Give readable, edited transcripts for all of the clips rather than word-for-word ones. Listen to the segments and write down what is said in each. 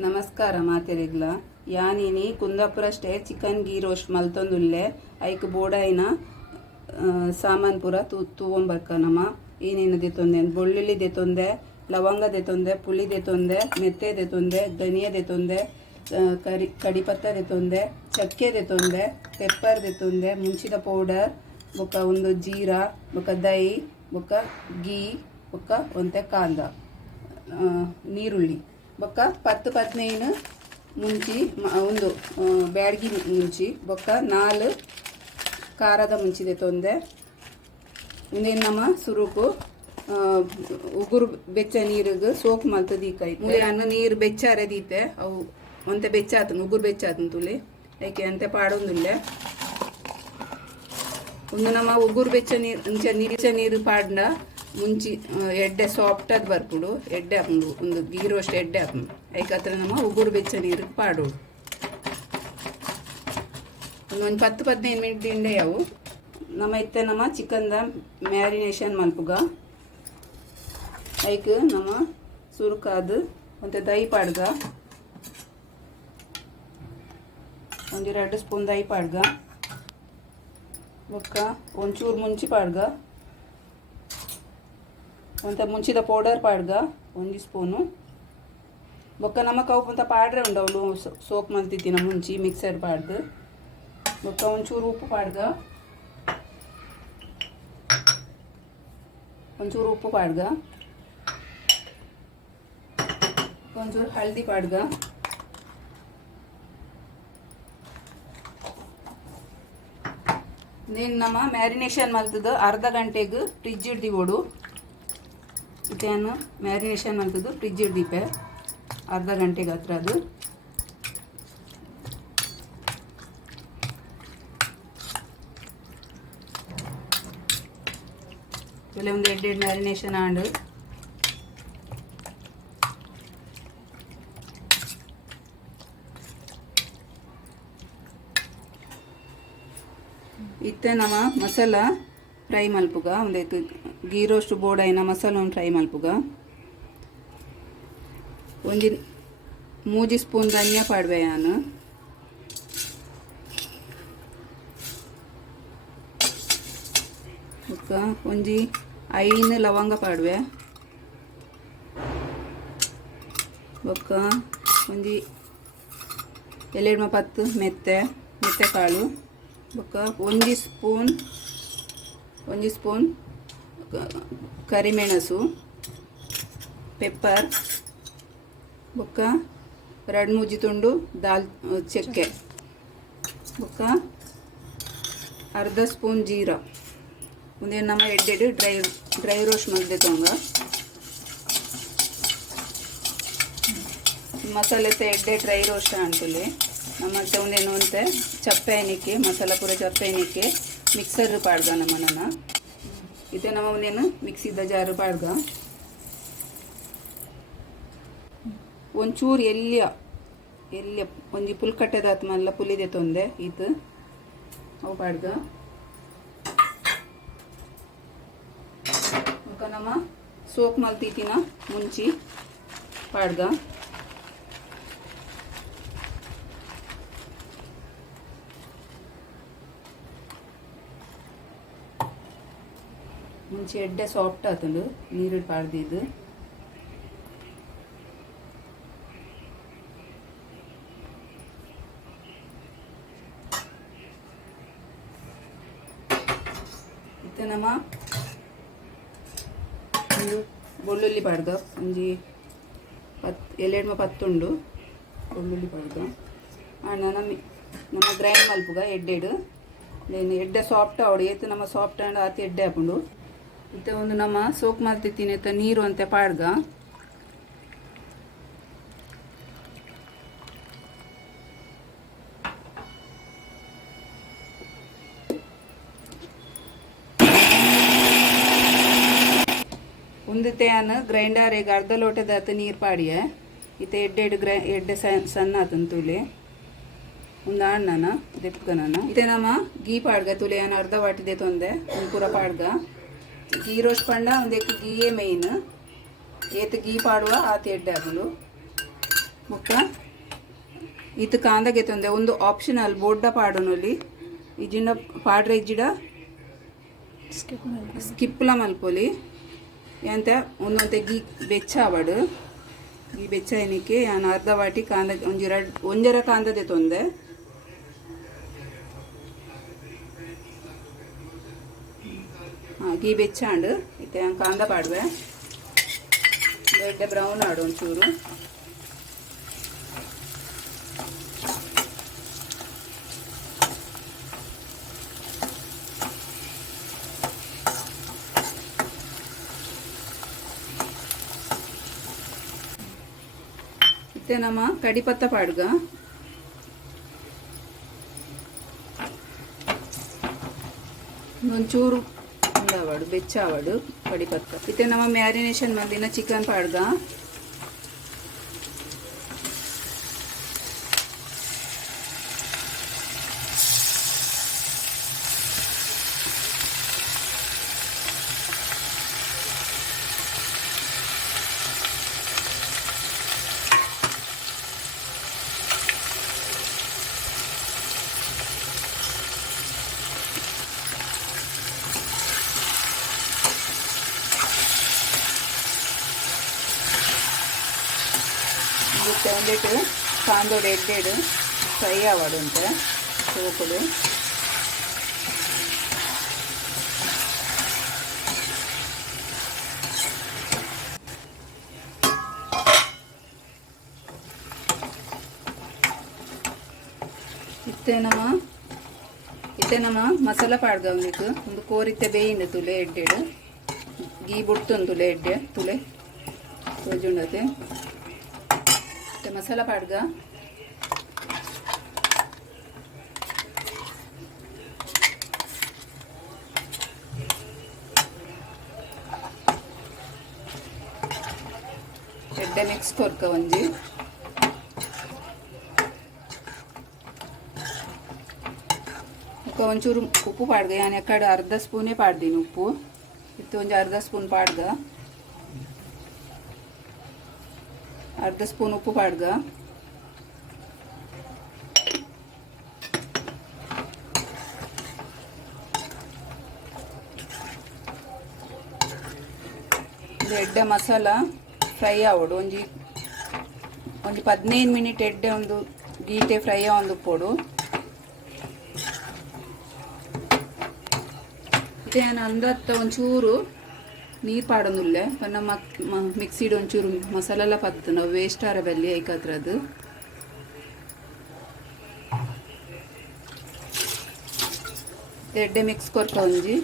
ನಮಸ್ಕಾರ ಮಾತೆರೆಗ್ಲ ಯಾನಿನಿ Kundapura style chicken ghee roast ಮಲ್ತೊಂದುಲ್ಲೆ ಐಕ್ ಬೋಡಾಯಿನ ಸಾಮಾನ್ ಪೂರ ತೂವೊಂಬರ್ಕನಮ ಏನೇನು ದೆತೊಂದೆ ಬೆಳ್ಳುಳ್ಳಿ ದೆತೊಂದೆ ಲವಂಗ ದೆತೊಂದೆ ಪುಳಿ ದೆತೊಂದೆ ಮೆತ್ತೆ ದೆತೊಂದೆ ಧನಿಯಾ ದೆತೊಂದೆ ಕಡಿಪತ್ತ ದೆತೊಂದೆ ಚಕ್ಕೆ ದೆತೊಂದೆ ಪೆಪ್ಪರ್ ದೆತೊಂದೆ ಮುಂಚಿದ ಪೌಡರ್ ಬೊಕ್ಕ ಒಂದು ಜೀರಾ ಬೊಕ್ಕ ದೈ ಬೊಕ್ಕ ಗೀ ಬೊಕ್ಕ ಒಂತೆ ಕಾಂದ ನೀರುಳ್ಳಿ ಬೊಕ್ಕ 10-15 ಮುಂಚಿ ಒಂದು ಬ್ಯಾಡಗಿ ಮುಂಚಿ ಬೊಕ್ಕ 4 ಖಾರದ ಮುಂಚಿದೆ ತೊಂದೆ ಇಂದೇನು ನಮ್ಮ ಸುರುಕು ಉಗುರು ಬೆಚ್ಚ ನೀರಿಗೆ ಸೋಕ್ ಮಲ್ತದಿ ಕೈ ಅನ್ನ ನೀರು ಬೆಚ್ಚಾರೆ ದೀತೆ ಅವು ಒಂತೆ ಬೆಚ್ಚಾತನು ಉಗುರು ಬೆಚ್ಚಾತನು ತುಳಿ ಯಾಕೆ ಅಂತೆ ಪಾಡೊಂದುಲ್ಲೆ ಒಂದು ನಮ್ಮ ಉಗುರು ಬೆಚ್ಚ ನೀರು ಪಾಡ್ನ ಮುಂಚಿ ಎಡ್ಡೆ ಸಾಫ್ಟ್ ಅದು ಬರ್ಕೊಡು ಎಡ್ಡೆ ಹಾಕೊಂಡು ಒಂದು ಗೀ ರೋಸ್ಟ್ ಎಡ್ಡೆ ಹಾಕೊಂಡು ಯಾಕಂದ್ರೆ ನಮ್ಮ ಉಗುರು ಬೆಚ್ಚ ನೀರಿಗೆ ಪಾಡೋಡು ಒಂದು 10-15 ಮಿನಿಟ್ ತಿಂಡೆ ಅವು ನಮ್ಮ ಇತ್ತೆ ನಮ್ಮ ಚಿಕನ್ದ ಮ್ಯಾರಿನೇಷನ್ ಮಲ್ಪುಗ ಐಕ್ ನಮ್ಮ ಸುರುಕಾದು ಒಂದು ದೈ ಪಾಡ್ಗ ಒಂದು 2 ಸ್ಪೂನ್ ದೈ ಪಾಡ್ಗ ಬೊಕ್ಕ ಒಂಚೂರು ಮುಂಚಿ ಪಾಡ್ಗ ಒಂತ ಮುಂಚಿದ ಪೌಡರ್ ಪಾಡ್ಗ 1 ಸ್ಪೂನು ಬೊಕ್ಕ ನಮಕ್ ಅವು ಅಂತ ಪಾಡ್ರೆ ಉಂಡವಳು ಸೋಪ್ ಮಲ್ತಿತ್ತಿನ ಮುಂಚಿ ಮಿಕ್ಸರ್ ಪಾಡ್ದು ಬೊಕ್ಕ ಒಂಚೂರು ಉಪ್ಪು ಪಾಡ್ಗ ಒಂಚೂರು ಹಳದಿ ಪಾಡ್ಗ ನೀನು ನಮ್ಮ ಮ್ಯಾರಿನೇಷನ್ ಮಲ್ತದ ಅರ್ಧ ಗಂಟೆಗೆ ಫ್ರಿಜ್ ಇಡ್ದಿಬೋಡು ಇದೇನು ಮ್ಯಾರಿನೇಷನ್ ಅಂತದ್ದು ಫ್ರಿಜ್ ಇಡ್ದೀಪೆ ಅರ್ಧ ಗಂಟೆಗೆ ಹತ್ರ ಅದು ಒಂದು ಎಡ್ಡೆಡ್ ಮ್ಯಾರಿನೇಷನ್ ಆಂಡು ಇತ್ತೆ ನಮ್ಮ ಮಸಾಲ ಫ್ರೈ ಮಲ್ಪುಗ ಒಂದೈತು ಗೀ ರೋಸ್ಟ್ ಬೋಡಾಯಿನ ಮಸಾಲ ಒಂದು ಫ್ರೈ ಮಲ್ಪುಗ ಒಂಜಿ 3 ಸ್ಪೂನ್ ಧನಿಯಾ ಪಾಡ್ವೆ ನಾನು ಬೊಕ್ಕ ಒಂಜಿ 5 ಲವಂಗ ಪಾಡ್ವೆ ಬೊಕ್ಕ ಒಂಜಿ 7-10 ಮೆತ್ತೆ ಕಾಳು ಬೊಕ್ಕ 1 ಸ್ಪೂನ್ ಕರಿಮೆಣಸು ಪೆಪ್ಪರ್ ಬೊಕ್ಕ 2-3 ತುಂಡು ಚಕ್ಕೆ ಬೊಕ್ಕ ಅರ್ಧ ಸ್ಪೂನ್ ಜೀರಾ ಒಂದೇ ನಮ್ಮ ಎಡ್ಡೆಡು ಡ್ರೈ ರೋಸ್ಟ್ ಮಲ್ದೆ ತೊಂಗ ಮಸಾಲೆ ಎಡ್ಡೆ ಡ್ರೈ ರೋಸ್ಟ್ ಅಂಟಲಿ ನಮ್ಮತ್ತೆ ಒಂದೇನು ಅಂತೆ ಚಪ್ಪೆ ಎಣ್ಣೆಕ್ಕೆ ಮಸಾಲ ಪೂರ ಚಪ್ಪೆ ಎಣ್ಣೆಕ್ಕೆ ಮಿಕ್ಸರ್ ಪಾಡ್ಗ ನಮ್ಮನ ಇದೇ ನಮ್ಮ ಒಂದೇನು ಮಿಕ್ಸಿದ ಜಾರು ಪಾಡ್ಗ ಒಂಚೂರು ಎಲ್ಲಿಯ ಒಂಜಿ ಪುಲ್ಕಟ್ಟೆದಾತ್ ಮಲ್ಲ ಪುಲಿದೆ ತೊಂದೆ ಇದು ಅವು ಪಾಡ್ಗ ನಮ್ಮ ಸೋಕ್ ಮಲ್ತೀತಿನ ಮುಂಚಿ ಪಾಡ್ಗ ಮುಂಚೆ ಎಡ್ಡೆ ಸಾಫ್ಟ್ ಆತಂಡು ನೀರು ಪಾಡ್ದಿದ್ದು ಇತ್ತೆ ನಮ್ಮ ಒಂದು ಬೆಳ್ಳುಳ್ಳಿ ಪಾಡ್ಗ ಒಂಜಿ 7-10 ಉಂಡು ಬೆಳ್ಳುಳ್ಳಿ ಪಾಡ್ಗ ನಮ್ಮ ಗ್ರೈಂಡ್ ಮಲ್ಪುಗ ಎಡ್ಡೆಡು ನೀನು ಎಡ್ಡೆ ಸಾಫ್ಟ್ ಅವಡು ಏತು ನಮ್ಮ ಸಾಫ್ಟ್ ಆ್ಯಂಡ್ ಆತಿ ಎಡ್ಡೆ ಹಾಕೊಂಡು ಇತ್ತೆ ಒಂದು ನಮ್ಮ ಸೋಕ್ ಮಾಡ್ತಿತ್ತೀನಿ ನೀರು ಅಂತೆ ಪಾಡ್ಗ ಒಂದು ತೇನು ಗ್ರೈಂಡರ್ ಈಗ ಅರ್ಧ ಲೋಟದ ನೀರು ಪಾಡಿಯ ಇತ್ತೆ ಎಡ್ಡೆ ಸಣ್ಣ ಆತನ ತುಳಿ ಒಂದು ಅಣ್ಣನ ದೆಪ್ಕನ ಇತ್ತೆ ನಮ್ಮ ಗೀ ಪಾಡ್ಗ ತುಳಿ ಏನು ಅರ್ಧ ವಾಟಿದೆ ತೊಂದೆ ಒಂದು ಪೂರ ಪಾಡ್ಗ ಗೀ ರೋಸ್ಟ್ ಪಂಡ ಒಂದಕ್ಕೆ ಗೀಯೇ ಮೇಯ್ನ್ ಏತ್ ಗೀ ಪಾಡುವ ಆತ ಎಡ್ಡೆ ಆಗಲು ಬೊಕ್ಕ ಇತ್ತು ಕಾಂದ ಗೆತ್ತೊಂದೆ ಒಂದು ಆಪ್ಷನಲ್ ಬೋಡ್ಡ ಪಾಡೊನೊಲಿ ಇಜಿಂಡ ಪಾಡ್ರೆ ಇಜ್ಜಿಡ ಸ್ಕಿಪ್ಲ ಮಲ್ಪೊಲಿ ಎಂತ ಒಂದೊಂತೆ ಗೀ ಬೆಚ್ಚ ಆವಡು ಗೀ ಬೆಚ್ಚ ಏನಕ್ಕೆ ನಾನು ಅರ್ಧ ವಾಟಿ ಕಾಂದ ಒಂಜರ ಕಾಂದದೆ ತೊಂದೆ ಗೀ ಬೆಚ್ಚಾಂಡು ಇತ್ತೆ ನಾನು ಕಾಂದ ಪಾಡುವೆ ಎಡ್ಡೆ ಬ್ರೌನ್ ಆಡು ಒಂಚೂರು ಇತ್ತೆ ನಮ್ಮ ಕಡಿಪತ್ತ ಪಾಡ್ಗ ಒಂಚೂರು ಉಂಡಾವಾಡು ಬೆಚ್ಚಾವಾಡು ಕಡಿಪತ್ತ ಇತ್ತೆ ನಮ್ಮ ಮ್ಯಾರಿನೇಷನ್ ಮಲ್ಲಿನ ಚಿಕನ್ ಪಾಡ್ಗ ಒಂದಿಟ್ಟು ಕಾಂದೋಡು ಎಡ್ಡೆಡು ಫ್ರೈ ಆವಾಡು ಅಂತೆ ಸೋಪುಡು ಇತ್ತೆ ನಮ್ಮ ಮಸಾಲ ಪಾಡ್ಗ ಒಂದಿತ್ತು ಒಂದು ಕೋರಿತ್ತೆ ಬೇಯಿಂಡು ತುಲೆ ಎಡ್ಡೆಡು ಗೀ ಬುಡ್ತೊಂದು ತುಲೆ ಎಡ್ಡೆ ತುಲೆ ತೋಜುಂಡತೆ ಮಸಾಲ ಪಾಡ್ಗ ಎಡ್ಡೆ ಮಿಕ್ಸ್ ಕೊರ್ಕ ಒಂಜಿ ಒಂಚೂರು ಉಪ್ಪು ಪಾಡ್ಗ ನಾನು ಎಕ್ಕಡೆ ಅರ್ಧ ಸ್ಪೂನೇ ಪಾಡ್ದೀನಿ ಉಪ್ಪು ಇತ್ತು ಒಂಜಿ ಅರ್ಧ ಸ್ಪೂನ್ ಪಾಡ್ಗ ಅರ್ಧ ಸ್ಪೂನ್ ಉಪ್ಪು ಪಾಡ್ಗ ಎಡ್ಡೆ ಮಸಾಲ ಫ್ರೈ ಆವಡು ಒಂಜಿ 15 ಮಿನಿಟ್ ಎಡ್ಡೆ ಒಂದು ಗೀಟೆ ಫ್ರೈ ಒಂದು ಪೋಡು ಇತ್ತೆ ನಾನು ಅಂದತ್ತ ಒಂಚೂರು ನೀರು ಪಾಡೋದಿಲ್ಲ ನಮ್ಮ ಮಿಕ್ಸಿಡ್ ಒಂಚೂರು ಮಸಾಲ ಎಲ್ಲ ಪತ್ತು ನಾವು ವೇಸ್ಟ್ ಆರ ಬೆಲ್ಲಿ ಐಕತ್ರದು ಎಡ್ಡೆ ಮಿಕ್ಸ್ ಕೊರ್ಕ ಒಂಜಿ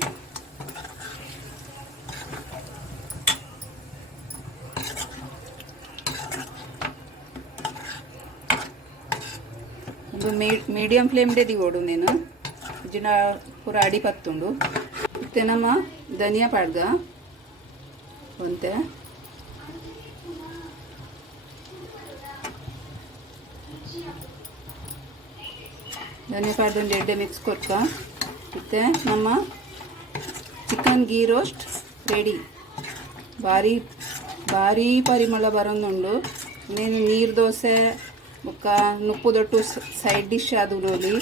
ಒಂದು ಮೀಡಿಯಂ ಫ್ಲೇಮ್ಡೆ ದಿವೋಡು ನೀನು ಇಜಿನ ಪೂರ ಅಡಿ ಪತ್ತುಂಡು ಇತ್ತೆ ನಮ್ಮ ಧನಿಯಾ ಪಾಡ್ಗ ಒಂತೆ ಧನಿಯಾ ಪಾಡ್ದೊಂದು ಎಡ್ಡೆ ಮಿಕ್ಸ್ ಕೊರ್ಕ ಇತ್ತೆ ನಮ್ಮ ಚಿಕನ್ ಗೀ ರೋಸ್ಟ್ ರೆಡಿ ಭಾರಿ ಭಾರಿ ಪರಿಮಳ ಬರೋದುಂಡು ಇನ್ನೇನು ನೀರು ದೋಸೆ ಬೊಕ್ಕ ನುಪ್ಪು ದೊಟ್ಟು ಸೈಡ್ ಡಿಶ್ ಆದು ನೋಡಿ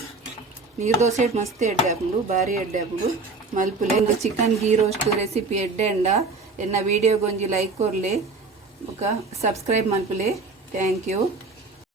ನೀರು ದೋಸೆ ಮಸ್ತ್ ಎಡ್ಡೆ ಹಾಕೊಂಡು ಭಾರಿ ಎಡ್ಡೆ ಹಾಕೊಂಡು ಮಲ್ಪುಲೆ ಒಂದು ಚಿಕನ್ ಗೀ ರೋಸ್ಟ್ ರೆಸಿಪಿ ಎಡ್ಡೆ ಅಂಡ ಎನ್ನ ವಿಡಿಯೋಗೊಂಜಿ ಲೈಕ್ ಕೊರ್ಲಿ ಬೊಕ್ಕ ಸಬ್ಸ್ಕ್ರೈಬ್ ಮಲ್ಪುಲೆ ಥ್ಯಾಂಕ್ ಯು.